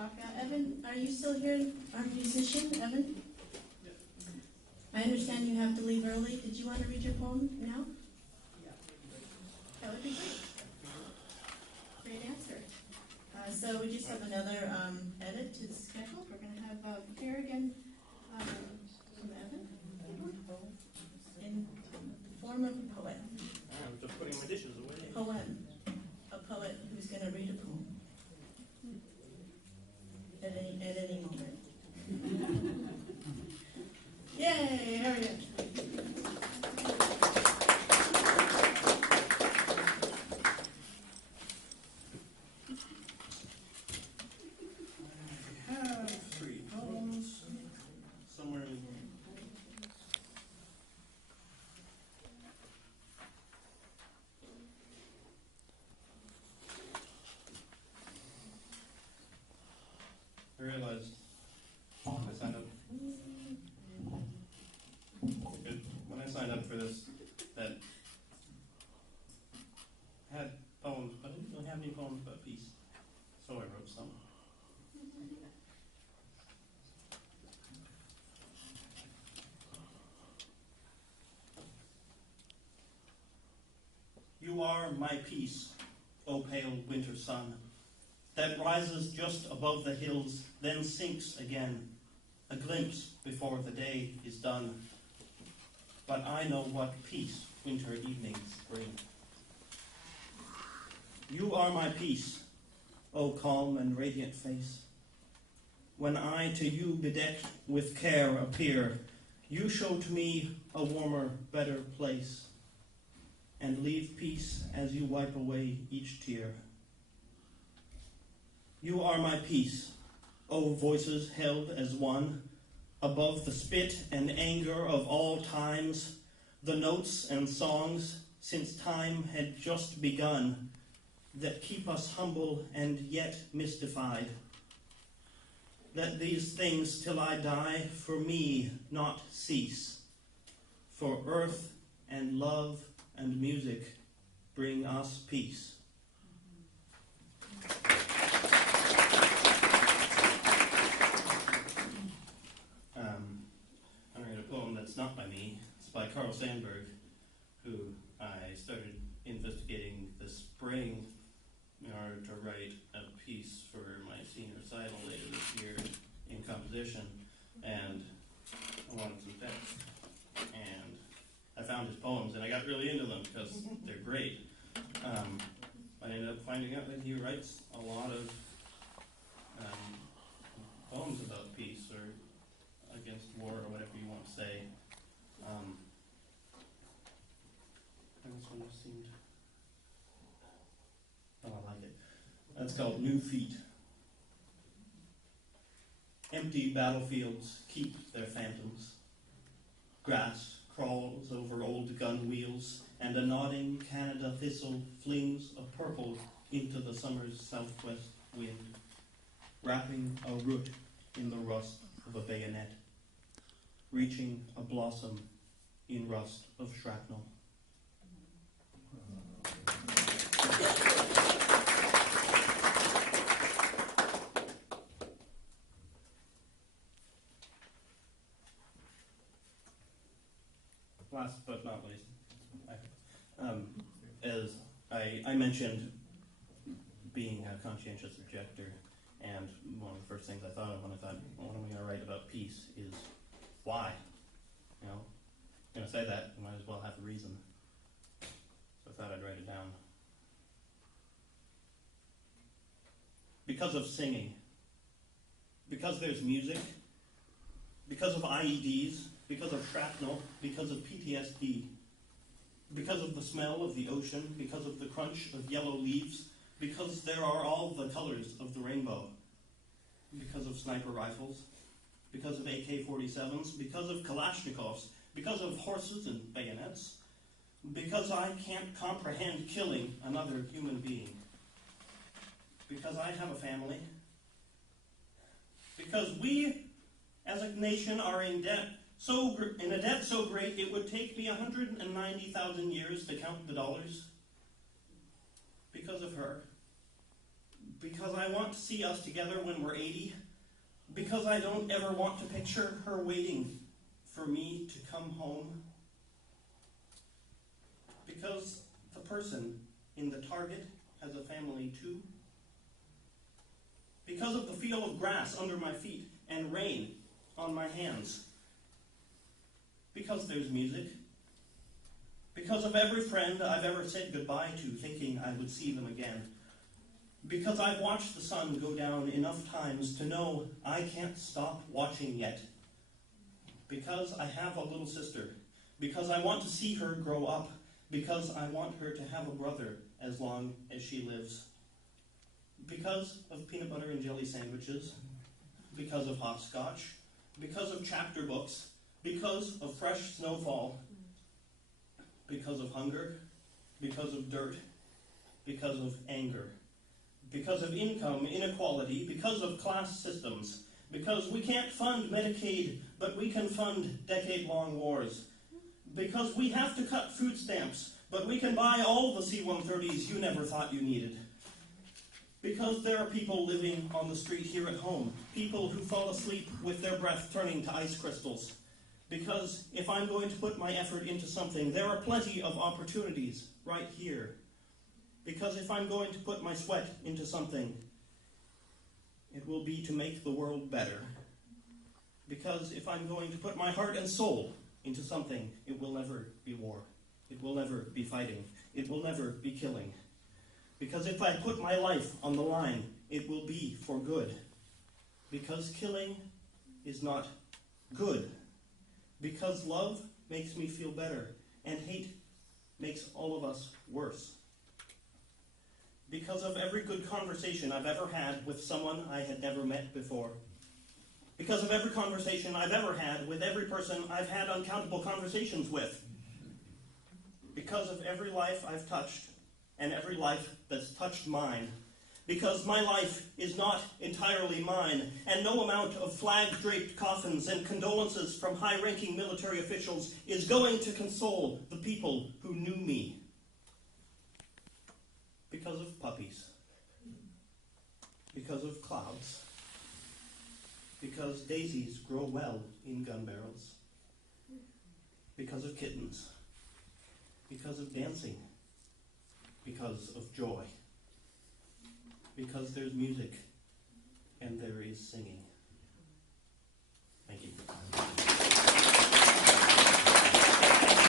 walk out. Evan, are you still here? Our musician, Evan? Yeah. I understand you have to leave early. Did you want to read your poem now? Yeah. That would be great. Great answer. So we just have another edit to the schedule. We're going to have Kerrigan from Evan in the form of a poet. I'm just putting my dishes away. Poem. A poet who's going to read a poem at any moment. Yay! Hurry up. I have 3 poems somewhere in here. I realized when I signed up for this that I had poems, but I didn't really have any poems about peace, so I wrote some. You are my peace, O pale winter sun, that rises just above the hills, then sinks again, a glimpse before the day is done. But I know what peace winter evenings bring. You are my peace, O calm and radiant face. When I to you bedecked with care appear, you show to me a warmer, better place, and leave peace as you wipe away each tear. You are my peace, O voices held as one, above the spit and anger of all times, the notes and songs since time had just begun, that keep us humble and yet mystified. Let these things till I die for me not cease, for earth and love and music bring us peace. I'm going to read a poem that's not by me. It's by Carl Sandburg, who I started investigating this spring in order to write a piece for my senior recital later this year in composition, and I wanted some text. And I found his poems, and I got really into them because they're great. I ended up finding out that he writes a lot of poems about peace or against war or whatever you want to say. And this one just seemed... Oh, I like it. That's called New Feet. Empty battlefields keep their phantoms. Grass crawls over old gun wheels, and a nodding Canada thistle flings a purple into the summer's southwest wind, wrapping a root in the rust of a bayonet, reaching a blossom in rust of shrapnel. Last but not least, as I mentioned being a conscientious objector, and one of the first things I thought of when I thought, well, what am I going to write about peace is why? You know, I'm going to say that, you might as well have a reason. So I thought I'd write it down. Because of singing, because there's music, because of IEDs, because of shrapnel, because of PTSD, because of the smell of the ocean, because of the crunch of yellow leaves, because there are all the colors of the rainbow, because of sniper rifles, because of AK-47s, because of Kalashnikovs, because of horses and bayonets, because I can't comprehend killing another human being, because I have a family, because we as a nation are in debt, in a debt so great it would take me 190,000 years to count the dollars. Because of her. Because I want to see us together when we're 80. Because I don't ever want to picture her waiting for me to come home. Because the person in the Target has a family too. Because of the feel of grass under my feet and rain on my hands. Because there's music. Because of every friend I've ever said goodbye to, thinking I would see them again. Because I've watched the sun go down enough times to know I can't stop watching yet. Because I have a little sister. Because I want to see her grow up. Because I want her to have a brother as long as she lives. Because of peanut butter and jelly sandwiches. Because of hopscotch. Because of chapter books. Because of fresh snowfall. Because of hunger. Because of dirt. Because of anger. Because of income inequality, because of class systems, because we can't fund Medicaid, but we can fund decade-long wars, because we have to cut food stamps, but we can buy all the C-130s you never thought you needed, because there are people living on the street here at home, people who fall asleep with their breath turning to ice crystals, because if I'm going to put my effort into something, there are plenty of opportunities right here. Because if I'm going to put my sweat into something, it will be to make the world better. Because if I'm going to put my heart and soul into something, it will never be war. It will never be fighting. It will never be killing. Because if I put my life on the line, it will be for good. Because killing is not good. Because love makes me feel better, and hate makes all of us worse. Because of every good conversation I've ever had with someone I had never met before. Because of every conversation I've ever had with every person I've had uncountable conversations with. Because of every life I've touched, and every life that's touched mine. Because my life is not entirely mine, and no amount of flag-draped coffins and condolences from high-ranking military officials is going to console the people who knew me. Because of puppies. Because of clouds. Because daisies grow well in gun barrels. Because of kittens. Because of dancing. Because of joy. Because there's music and there is singing.